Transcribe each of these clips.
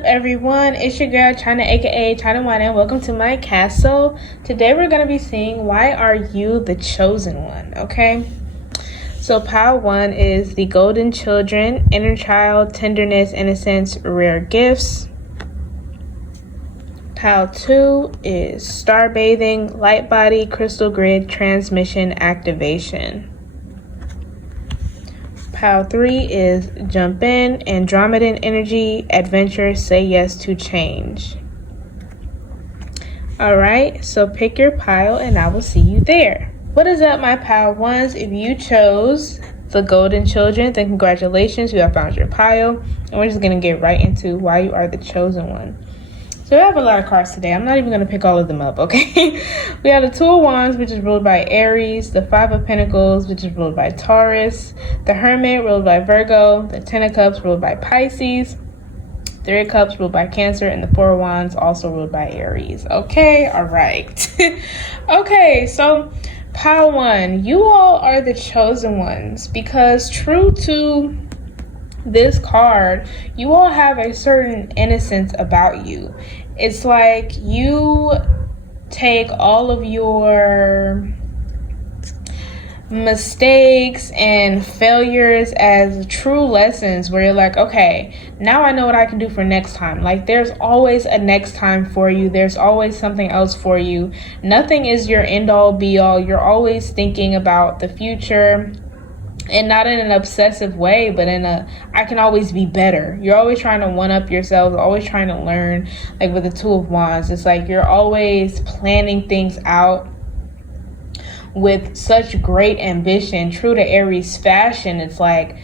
up, everyone? It's your girl China, aka China One, and welcome to my castle. Today we're going to be seeing why are you the chosen one, okay? So pile 1 is the golden children, inner child, tenderness, innocence, rare gifts. Pile 2 is star bathing, light body, crystal grid, transmission, activation. Pile 3 is jump in, Andromedan energy, adventure, say yes to change. Alright, so pick your pile and I will see you there. What is up, my pile ones? If you chose the golden children, then congratulations, you have found your pile. And we're just going to get right into why you are the chosen one. So we have a lot of cards today. I'm not even going to pick all of them up, okay? We have the Two of Wands, which is ruled by Aries, the Five of Pentacles, which is ruled by Taurus, the Hermit, ruled by Virgo, the Ten of Cups, ruled by Pisces, Three of Cups, ruled by Cancer, and the Four of Wands, also ruled by Aries. Okay, all right. Okay, so pile 1, you all are the chosen ones because true to this card, you all have a certain innocence about you. It's like you take all of your mistakes and failures as true lessons where you're like, okay, now I know what I can do for next time. Like there's always a next time for you. There's always something else for you. Nothing is your end all be all. You're always thinking about the future. And not in an obsessive way, but in a, I can always be better. You're always trying to one-up yourself, always trying to learn. Like with the Two of Wands, it's like you're always planning things out with such great ambition. True to Aries fashion, it's like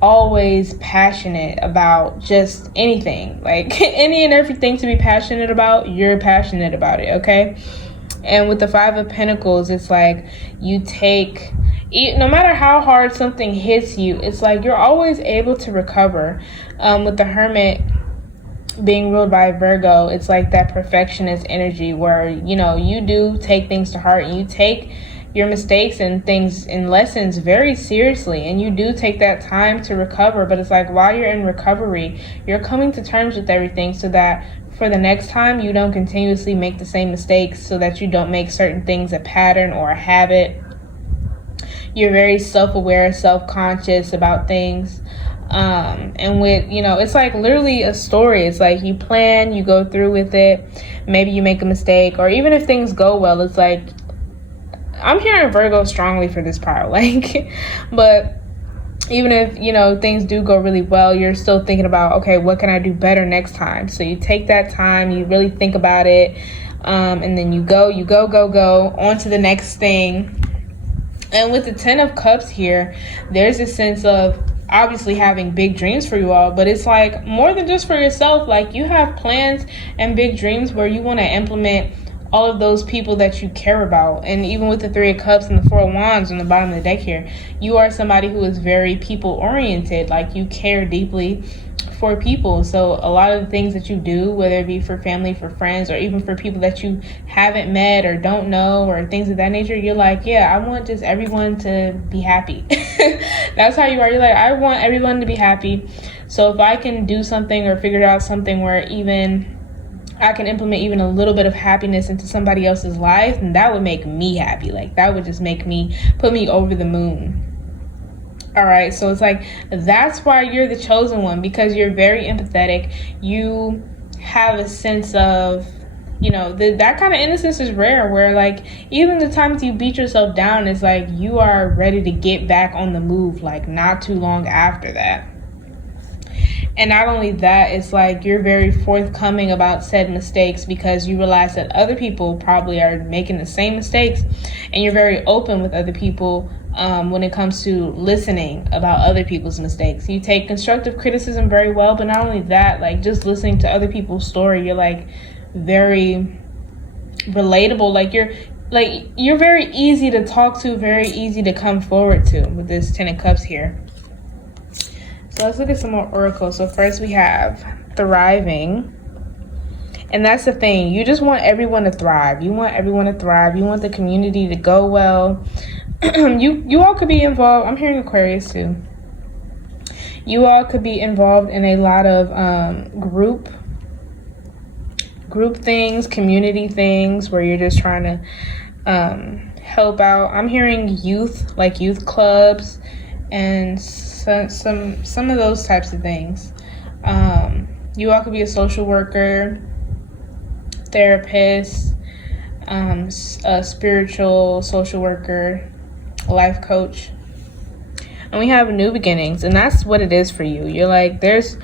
always passionate about just anything. Like any and everything to be passionate about, you're passionate about it, okay? And with the Five of Pentacles, it's like you take... no matter how hard something hits you, it's like you're always able to recover. With the Hermit being ruled by Virgo, it's like that perfectionist energy where, you know, you do take things to heart and you take your mistakes and things and lessons very seriously, and you do take that time to recover. But it's like while you're in recovery, you're coming to terms with everything so that for the next time you don't continuously make the same mistakes, so that you don't make certain things a pattern or a habit. You're very self-aware, self-conscious about things. And with, you know, it's like literally a story. It's like you plan, you go through with it. Maybe you make a mistake, or even if things go well, it's like, I'm hearing Virgo strongly for this pile. Like, but even if, you know, things do go really well, you're still thinking about, okay, what can I do better next time? So you take that time, you really think about it. And then you go on to the next thing. And with the Ten of Cups here, there's a sense of obviously having big dreams for you all, but it's like more than just for yourself. Like you have plans and big dreams where you want to implement all of those people that you care about. And even with the Three of Cups and the Four of Wands on the bottom of the deck here, you are somebody who is very people oriented. Like you care deeply for people. So a lot of the things that you do, whether it be for family, for friends, or even for people that you haven't met or don't know, or things of that nature, you're like, yeah, I want just everyone to be happy. That's how you are. You're like, I want everyone to be happy. So if I can do something or figure out something where even I can implement even a little bit of happiness into somebody else's life, and that would make me happy. Like that would just make me, put me over the moon. All right, so it's like that's why you're the chosen one, because you're very empathetic. You have a sense of, you know, that kind of innocence is rare, where like even the times you beat yourself down, it's like you are ready to get back on the move, like not too long after that. And not only that, it's like you're very forthcoming about said mistakes because you realize that other people probably are making the same mistakes, and you're very open with other people when it comes to listening about other people's mistakes. You take constructive criticism very well, but not only that, like just listening to other people's story, you're like very relatable. Like you're very easy to talk to, very easy to come forward to with this Ten of Cups here. So let's look at some more oracles. So first we have thriving. And that's the thing. You just want everyone to thrive. You want everyone to thrive. You want the community to go well. You all could be involved. I'm hearing Aquarius too. You all could be involved in a lot of group group things, community things where you're just trying to help out. I'm hearing youth, like youth clubs and some of those types of things. You all could be a social worker, therapist, a spiritual social worker, a life coach. And we have new beginnings, and that's what it is for you. You're like, there's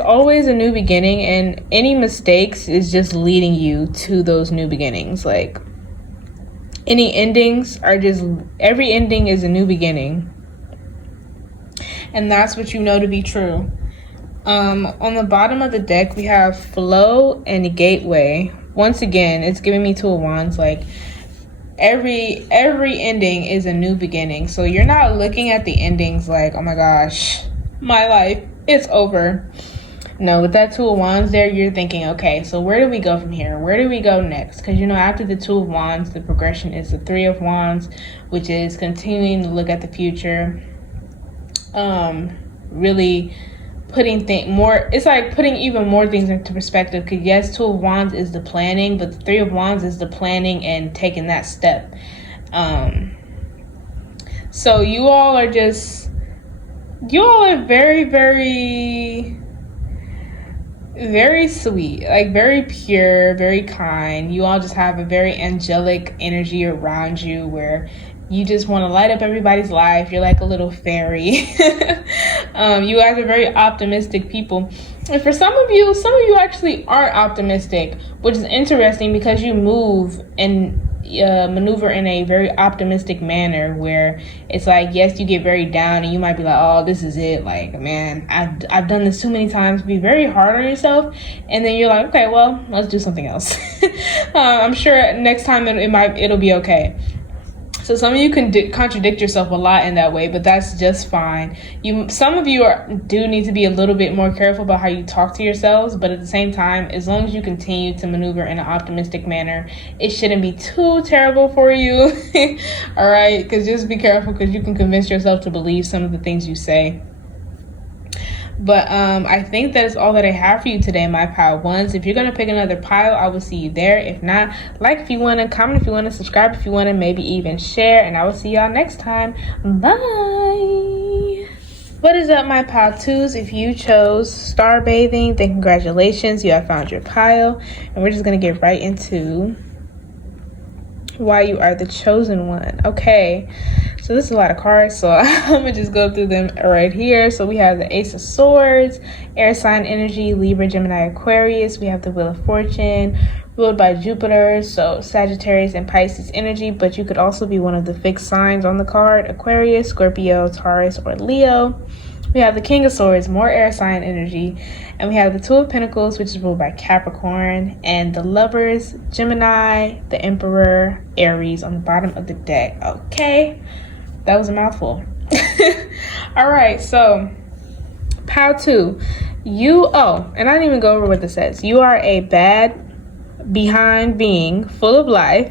always a new beginning, and any mistakes is just leading you to those new beginnings. Like, any endings are just, every ending is a new beginning. And that's what you know to be true. On the bottom of the deck, we have flow and gateway. Once again, it's giving me Two of Wands. Like, every ending is a new beginning. So you're not looking at the endings like, oh my gosh, my life, it's over. No, with that Two of Wands there, you're thinking, okay, so where do we go from here? Where do we go next? Because, after the Two of Wands, the progression is the Three of Wands, which is continuing to look at the future. Really putting it's like putting even more things into perspective, because yes, Two of Wands is the planning, but the Three of Wands is the planning and taking that step. So you all are very, very, very sweet, like very pure, very kind. You all just have a very angelic energy around you where you just want to light up everybody's life. You're like a little fairy. You guys are very optimistic people. And for some of you actually aren't optimistic, which is interesting because you move and maneuver in a very optimistic manner where it's like, yes, you get very down and you might be like, oh, this is it. Like, man, I've done this too many times. Be very hard on yourself. And then you're like, okay, well, let's do something else. I'm sure next time it'll be okay. So some of you can contradict yourself a lot in that way, but that's just fine. Some of you do need to be a little bit more careful about how you talk to yourselves, but at the same time, as long as you continue to maneuver in an optimistic manner, it shouldn't be too terrible for you. All right, because just be careful, because you can convince yourself to believe some of the things you say. But I think that is all that I have for you today, my pile ones. If you're going to pick another pile, I will see you there. If not, like if you want to, comment if you want to, subscribe if you want to, maybe even share. And I will see y'all next time. Bye. What is up, my pile twos? If you chose star bathing, then congratulations. You have found your pile. And we're just going to get right into why you are the chosen one. Okay. So this is a lot of cards, so I'm going to just go through them right here. So we have the Ace of Swords, air sign energy, Libra, Gemini, Aquarius. We have the Wheel of Fortune, ruled by Jupiter, so Sagittarius and Pisces energy, but you could also be one of the fixed signs on the card, Aquarius, Scorpio, Taurus, or Leo. We have the King of Swords, more air sign energy, and we have the Two of Pentacles, which is ruled by Capricorn, and the Lovers, Gemini, the Emperor, Aries on the bottom of the deck. Okay, that was a mouthful. All right, so pile two, and I didn't even go over what this says. You are a bad behind being, full of life,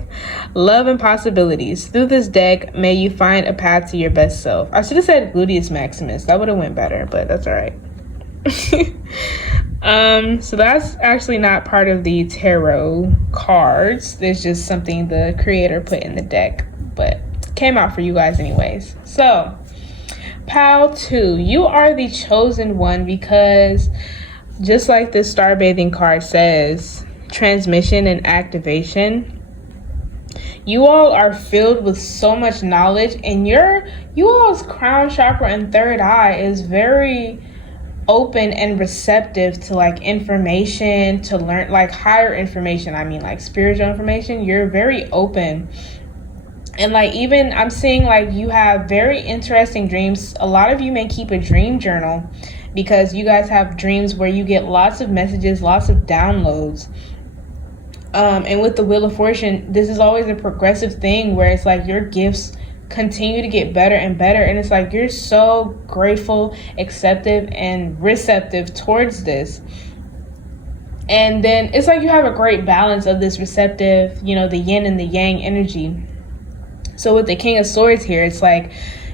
love, and possibilities. Through this deck, may you find a path to your best self. I should have said Gluteus Maximus. That would have went better, but that's all right. So that's actually not part of the tarot cards. There's just something the creator put in the deck, but came out for you guys anyways. So pile two, you are the chosen one, because just like this star bathing card says, transmission and activation, you all are filled with so much knowledge, and you all's crown chakra and third eye is very open and receptive to like information, to learn like higher information. I mean, like spiritual information. You're very open. And like, even I'm seeing like you have very interesting dreams. A lot of you may keep a dream journal, because you guys have dreams where you get lots of messages, lots of downloads. And with the Wheel of Fortune, this is always a progressive thing where it's like your gifts continue to get better and better. And it's like you're so grateful, acceptive, and receptive towards this. And then it's like you have a great balance of this receptive, the yin and the yang energy. So with the King of Swords here, it's like,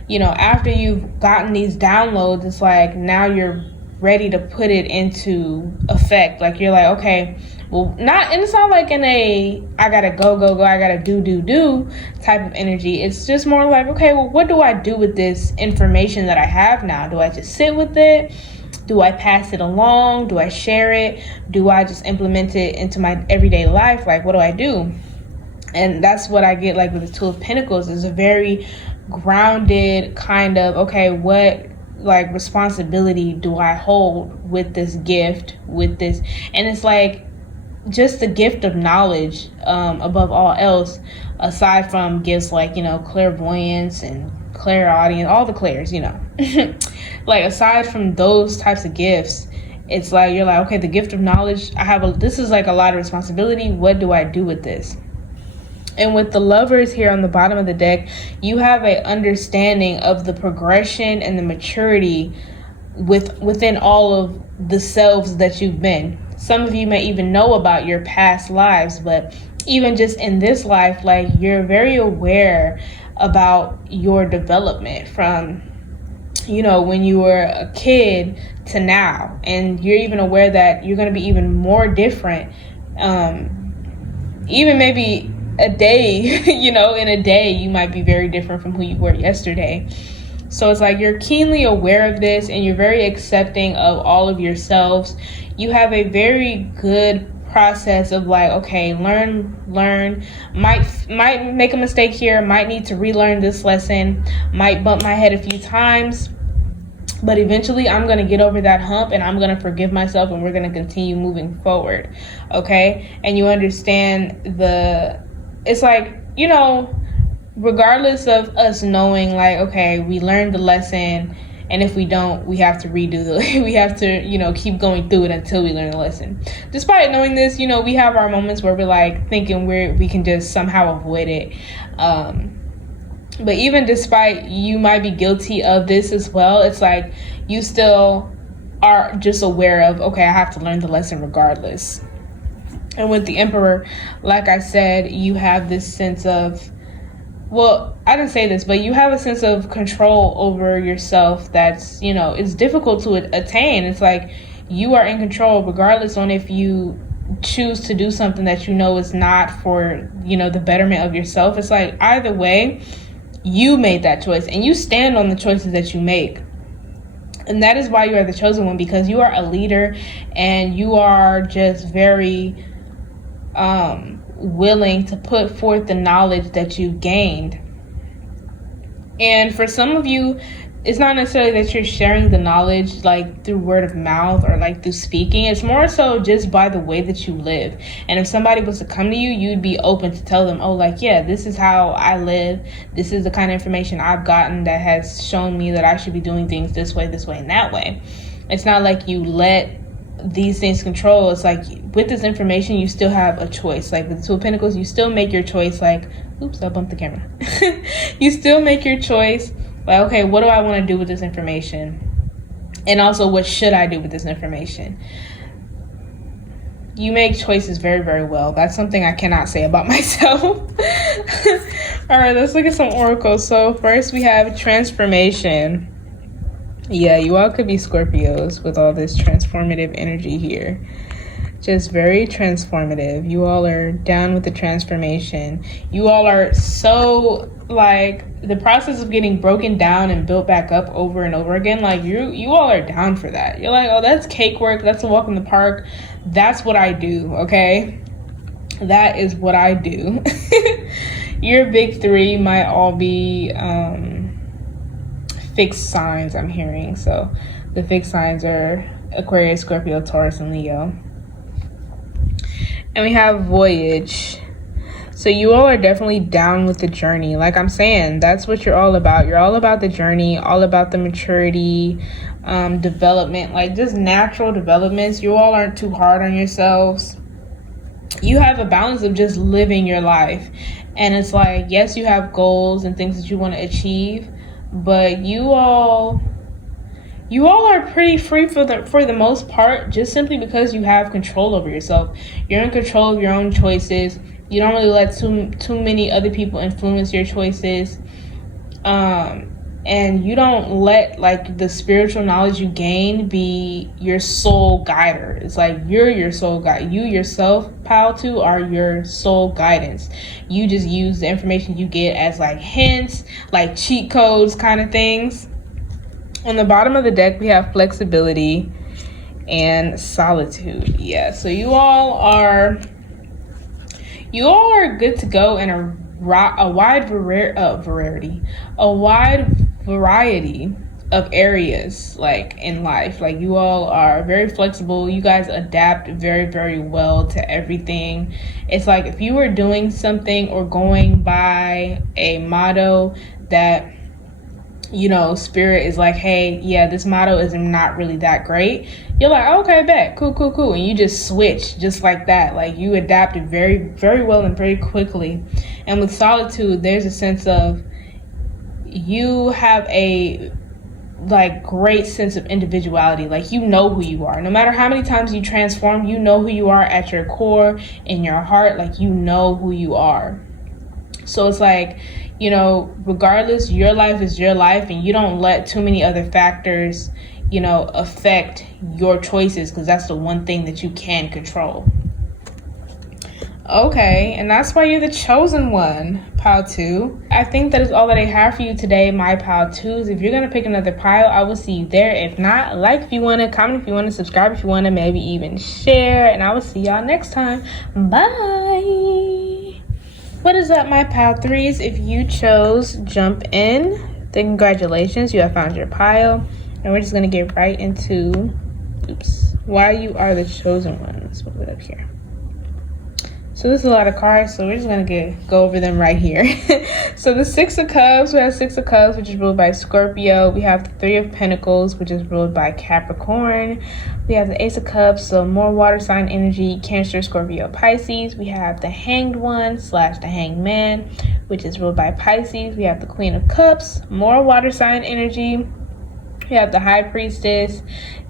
after you've gotten these downloads, it's like now you're ready to put it into effect. Like you're like, okay, well, not, and it's not like in a I gotta go, I gotta do type of energy. It's just more like, okay, well, what do I do with this information that I have now? Do I just sit with it? Do I pass it along? Do I share it? Do I just implement it into my everyday life? Like, what do I do? And that's what I get, like, with the Two of Pentacles, is a very grounded kind of, okay, what, like, responsibility do I hold with this gift, with this? And it's like just the gift of knowledge, above all else, aside from gifts like, clairvoyance and clairaudience, all the clairs, like, aside from those types of gifts, it's like, you're like, okay, the gift of knowledge, this is like a lot of responsibility. What do I do with this? And with the Lovers here on the bottom of the deck, you have a understanding of the progression and the maturity within all of the selves that you've been. Some of you may even know about your past lives, but even just in this life, like, you're very aware about your development from, when you were a kid to now. And you're even aware that you're going to be even more different, even maybe a day, in a day you might be very different from who you were yesterday. So it's like you're keenly aware of this, and you're very accepting of all of yourselves. You have a very good process of, like, okay, learn, might make a mistake here, might need to relearn this lesson, might bump my head a few times, but eventually I'm going to get over that hump, and I'm going to forgive myself, and we're going to continue moving forward. Okay. And you understand it's like, regardless of us knowing, like, okay, we learned the lesson, and if we don't, we have to we have to, keep going through it until we learn the lesson. Despite knowing this, we have our moments where we're like thinking we can just somehow avoid it. But even despite you might be guilty of this as well, it's like you still are just aware of, okay, I have to learn the lesson regardless. And with the Emperor, like I said, you have this sense of, well, I didn't say this, but you have a sense of control over yourself that's, it's difficult to attain. It's like you are in control regardless on if you choose to do something that is not for, the betterment of yourself. It's like either way, you made that choice, and you stand on the choices that you make. And that is why you are the chosen one, because you are a leader, and you are just very willing to put forth the knowledge that you've gained. And for some of you, it's not necessarily that you're sharing the knowledge like through word of mouth or like through speaking. It's more so just by the way that you live. And if somebody was to come to you, you'd be open to tell them, oh, like, yeah, this is how I live. This is the kind of information I've gotten that has shown me that I should be doing things this way, and that way. It's not like you let these things control. It's like with this information, you still have a choice. Like with the Two of Pentacles, you still make your choice. Like, oops, I bumped the camera. You still make your choice. Like, okay, what do I want to do with this information? And also, what should I do with this information? You make choices very, very well. That's something I cannot say about myself. All right, let's look at some oracles. So first we have transformation. Yeah, you all could be Scorpios with all this transformative energy here. Just very transformative. You all are down with the transformation. You all are so, like, the process of getting broken down and built back up over and over again. Like, you all are down for that. You're like, oh, that's cake work. That's a walk in the park. That's what I do, okay? That is what I do. Your big three might all be fixed signs, I'm hearing. So the fixed signs are Aquarius, Scorpio, Taurus, and Leo. And we have voyage. So you all are definitely down with the journey. Like I'm saying, that's what you're all about. You're all about the journey, all about the maturity, development, like just natural developments. You all aren't too hard on yourselves. You have a balance of just living your life. And it's like, yes, you have goals and things that you want to achieve, but you all are pretty free for the most part, just simply because you have control over yourself. You're in control of your own choices. You don't really let too many other people influence your choices. and you don't let like the spiritual knowledge you gain be your sole guider. It's like you're your soul guide. You yourself, pile 2, are your soul guidance. You just use the information you get as like hints, like cheat codes kind of things. On the bottom of the deck, we have flexibility and solitude. Yeah, so you all are good to go in a wide variety of areas, like in life. Like, you all are very flexible. You guys adapt very, very well to everything. It's like if you were doing something or going by a motto that, you know, spirit is like, hey, yeah, this motto is not really that great, you're like, okay, bet, cool, and you just switch just like that. Like, you adapted very, very well and very quickly. And with solitude, there's a sense of you have a like great sense of individuality. Like, you know who you are. No matter how many times you transform, you know who you are at your core, in your heart. Like, you know who you are. So it's like, you know, regardless, your life is your life, and you don't let too many other factors, you know, affect your choices, because that's the one thing that you can control. Okay, and that's why you're the chosen one, pile 2. I think that is all that I have for you today, my pile 2s. If you're going to pick another pile, I will see you there. If not, like if you want to, comment if you want to, subscribe if you want to, maybe even share, and I will see y'all next time. Bye. What is up, my pile 3s? If you chose jump in, then congratulations, you have found your pile. And we're just going to get right into, why you are the chosen one. Let's move it up here. So this is a lot of cards, so we're just going to go over them right here. So the 6 of Cups, we have 6 of Cups, which is ruled by Scorpio. We have the 3 of Pentacles, which is ruled by Capricorn. We have the Ace of Cups, so more water sign energy, Cancer, Scorpio, Pisces. We have the Hanged One / the Hanged Man, which is ruled by Pisces. We have the Queen of Cups, more water sign energy. We have the High Priestess,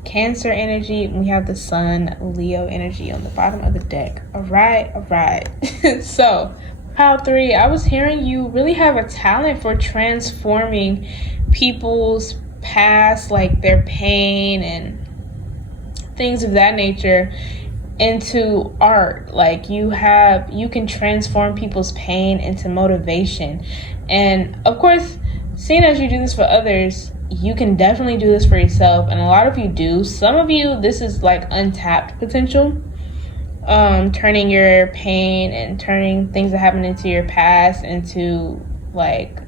Cancer energy, and we have the Sun, Leo energy on the bottom of the deck. All right. So pile 3, I was hearing you really have a talent for transforming people's past, like their pain and things of that nature, into art. Like, you can transform people's pain into motivation. And of course, seeing as you do this for others, you can definitely do this for yourself, and a lot of you do. Some of you, this is like untapped potential, turning your pain and turning things that happened into your past into like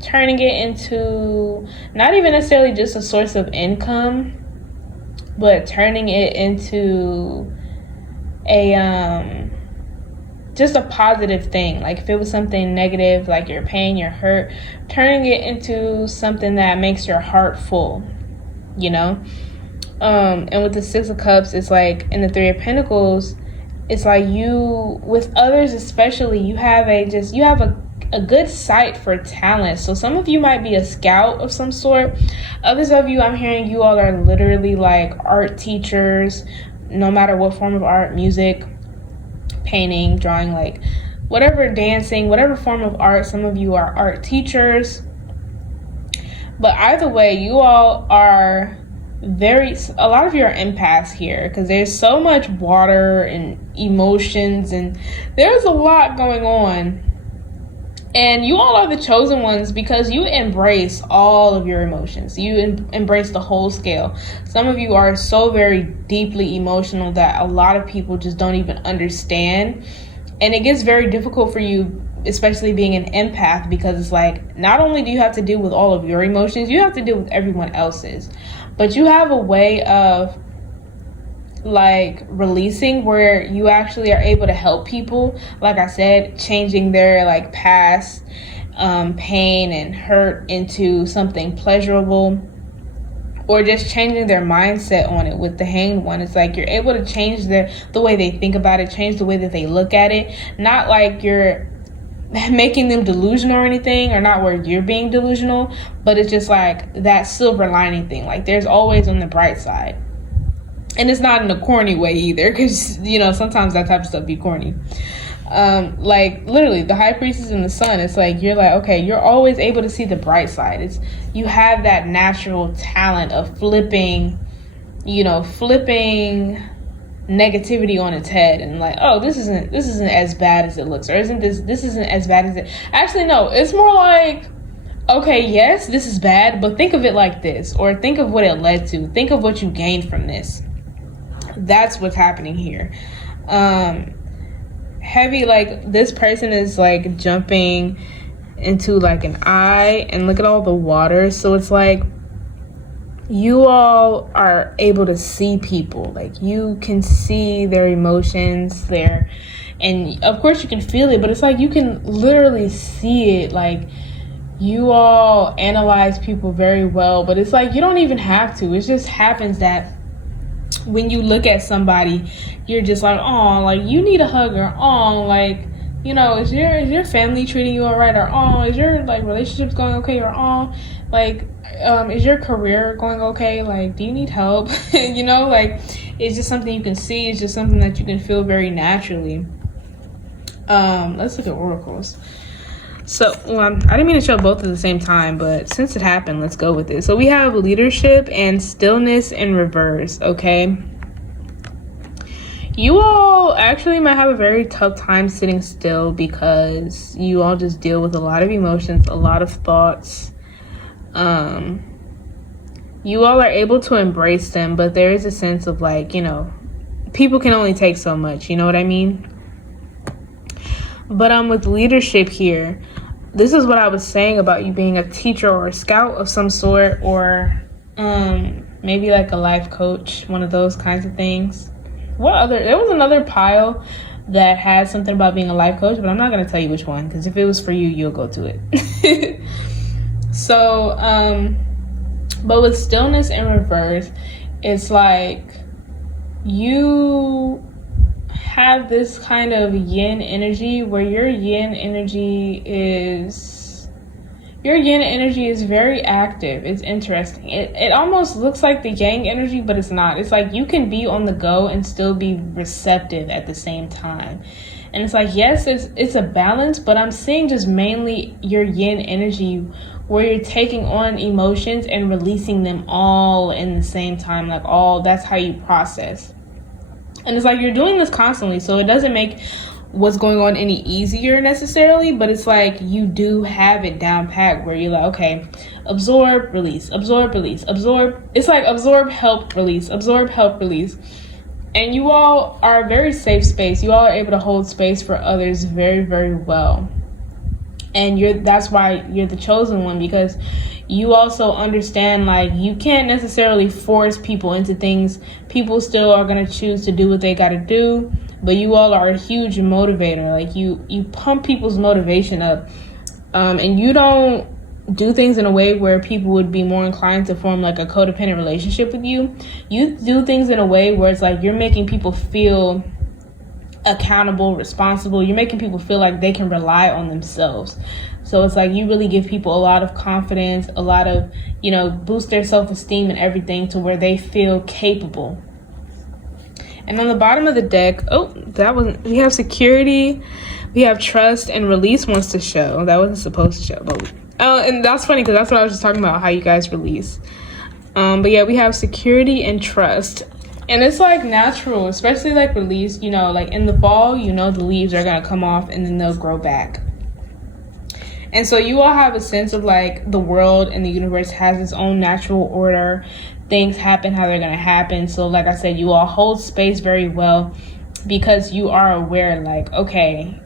turning it into not even necessarily just a source of income, but turning it into a just a positive thing. Like, if it was something negative, like your pain, your hurt, turning it into something that makes your heart full, you know? And with the 6 of Cups, it's like, in the 3 of Pentacles, it's like you, with others especially, you have a good sight for talent. So some of you might be a scout of some sort. Others of you, I'm hearing you all are literally like art teachers, no matter what form of art, music, painting, drawing, like whatever, dancing, whatever form of art. Some of you are art teachers. But either way, you all are a lot of you are empaths here, because there's so much water and emotions, and there's a lot going on. And you all are the chosen ones because you embrace all of your emotions. You embrace the whole scale. Some of you are so very deeply emotional that a lot of people just don't even understand. And it gets very difficult for you, especially being an empath, because it's like, not only do you have to deal with all of your emotions, you have to deal with everyone else's. But you have a way of like releasing where you actually are able to help people, like I said, changing their like past pain and hurt into something pleasurable, or just changing their mindset on it. With the Hanged One, it's like you're able to change the way they think about it, change the way that they look at it. Not like you're making them delusional or anything, or not where you're being delusional, but it's just like that silver lining thing. Like, there's always on the bright side. And it's not in a corny way either, because, you know, sometimes that type of stuff be corny. Like literally the high priestess and the sun, it's like you're like, okay, you're always able to see the bright side. It's you have that natural talent of flipping negativity on its head, and like, oh, this isn't as bad as it looks, or this isn't as bad as it actually. No, it's more like, okay, yes, this is bad, but think of it like this, or think of what it led to, think of what you gained from this. That's what's happening here. Heavy, like this person is like jumping into like an eye, and look at all the water. So it's like you all are able to see people, like you can see their emotions there, and of course you can feel it, but it's like you can literally see it. Like you all analyze people very well, but it's like you don't even have to. It just happens that when you look at somebody, you're just like, oh, like you need a hug, or oh, like, is your family treating you all right, or oh, is your like relationships going okay, or oh, like is your career going okay, like do you need help? Like it's just something you can see. It's just something that you can feel very naturally. Let's look at oracles. So I didn't mean to show both at the same time, but since it happened, let's go with it. So we have leadership and stillness in reverse. Okay, you all actually might have a very tough time sitting still, because you all just deal with a lot of emotions, a lot of thoughts. You all are able to embrace them, but there is a sense of like, people can only take so much, you know what I mean? But with leadership here, this is what I was saying about you being a teacher or a scout of some sort, or maybe like a life coach, one of those kinds of things. There was another pile that had something about being a life coach, but I'm not going to tell you which one, because if it was for you, you'll go to it. So, but with stillness in reverse, it's like you have this kind of yin energy, where your yin energy is very active. It's interesting. It almost looks like the yang energy, but it's not. It's like you can be on the go and still be receptive at the same time. And it's like, yes, it's a balance, but I'm seeing just mainly your yin energy, where you're taking on emotions and releasing them all in the same time. Like that's how you process. And it's like you're doing this constantly, so it doesn't make what's going on any easier necessarily, but it's like you do have it down pat, where you're like, okay, absorb, release, absorb, release, absorb. It's like absorb, help, release, absorb, help, release. And you all are a very safe space. You all are able to hold space for others very, very well. And that's why you're the chosen one, because you also understand, like, you can't necessarily force people into things. People still are going to choose to do what they got to do, but you all are a huge motivator. Like you pump people's motivation up, and you don't do things in a way where people would be more inclined to form like a codependent relationship with you. You do things in a way where it's like you're making people feel accountable, responsible. You're making people feel like they can rely on themselves. So it's like you really give people a lot of confidence, a lot of, boost their self-esteem and everything, to where they feel capable. And on the bottom of the deck, we have security, we have trust, and release wants to show. That wasn't supposed to show, but and that's funny, because that's what I was just talking about, how you guys release. But yeah, we have security and trust. And it's like natural, especially like release, like in the fall, the leaves are going to come off and then they'll grow back. And so you all have a sense of like the world and the universe has its own natural order. Things happen how they're going to happen. So like I said, you all hold space very well, because you are aware, like, okay,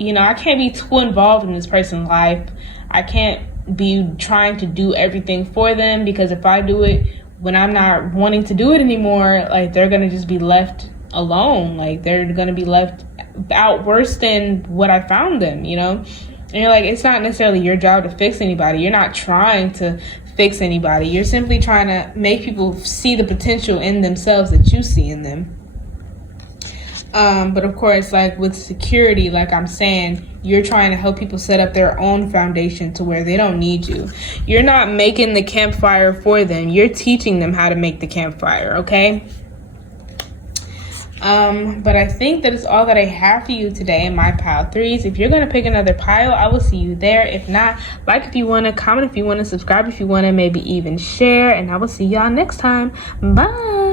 I can't be too involved in this person's life. I can't be trying to do everything for them, because if I do it when I'm not wanting to do it anymore, like they're going to just be left alone. Like they're going to be left out worse than what I found them, And you're like, it's not necessarily your job to fix anybody. You're not trying to fix anybody. You're simply trying to make people see the potential in themselves that you see in them. But of course, like with security, like I'm saying, you're trying to help people set up their own foundation to where they don't need you. You're not making the campfire for them. You're teaching them how to make the campfire, okay? But I think that is all that I have for you today in my pile threes. If you're going to pick another pile, I will see you there. If not, like if you want to, comment if you want to, subscribe if you want to, maybe even share. And I will see y'all next time. Bye.